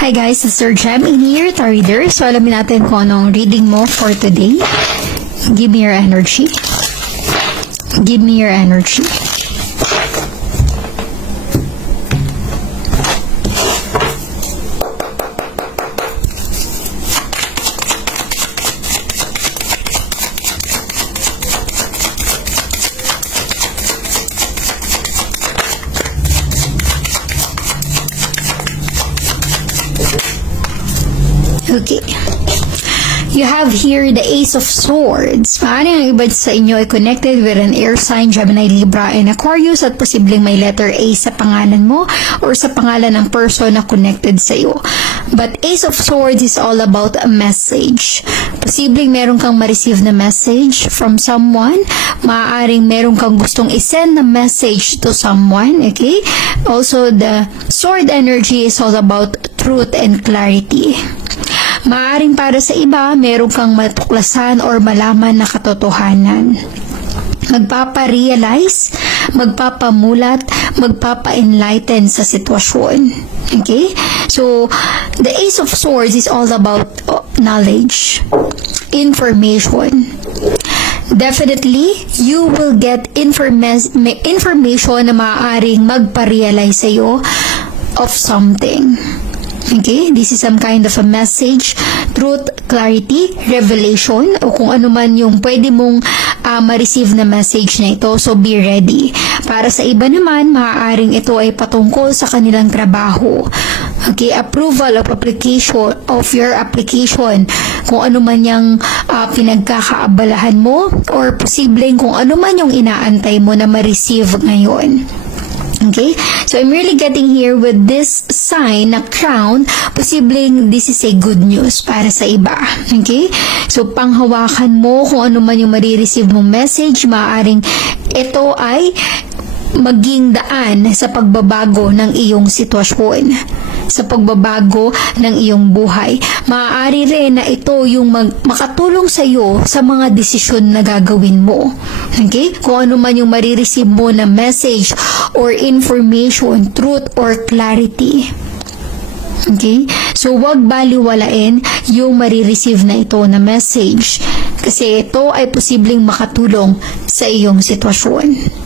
Hi guys, it's Sir Jem in here, Tarot Reader. So alamin natin kung anong reading mo for today. Give me your energy. Give me your energy. Okay. You have here the Ace of Swords. Maaaring ang iba sa inyo ay connected with an air sign, Gemini, Libra, and Aquarius at posibleng may letter A sa pangalan mo or sa pangalan ng person na connected sa iyo. But Ace of Swords is all about a message. Posibleng meron kang ma-receive na message from someone. Maaaring meron kang gustong isend na message to someone. Okay? Also, the Sword energy is all about truth and clarity. Maaaring para sa iba, meron kang matuklasan or malaman na katotohanan. Magpapa-realize, magpapamulat, magpapa-enlighten sa sitwasyon. Okay? So, the Ace of Swords is all about knowledge, information. Definitely, you will get information na maaaring magpa-realize sa'yo of something. Okay, this is some kind of a message, truth, clarity, revelation, o kung ano man yung pwede mong ma-receive na message na ito. So, be ready. Para sa iba naman, maaaring ito ay patungkol sa kanilang trabaho. Okay, approval of application, of your application, kung ano man yung pinagkakaabalahan mo, or posibleng kung ano man yung inaantay mo na ma-receive ngayon. Okay? So, I'm really getting here with this sign na crown. Posibleng this is a good news para sa iba. Okay? So, panghawakan mo kung ano man yung marireceive mong message. Maaaring ito ay maging daan sa pagbabago ng iyong sitwasyon, sa pagbabago ng iyong buhay. Maaari rin na ito yung makatulong sa iyo sa mga desisyon na gagawin mo. Okay? Kung ano man yung marireceive mo na message or information, truth or clarity. Okay? So, wag baliwalain yung marireceive na ito na message kasi ito ay posibleng makatulong sa iyong sitwasyon.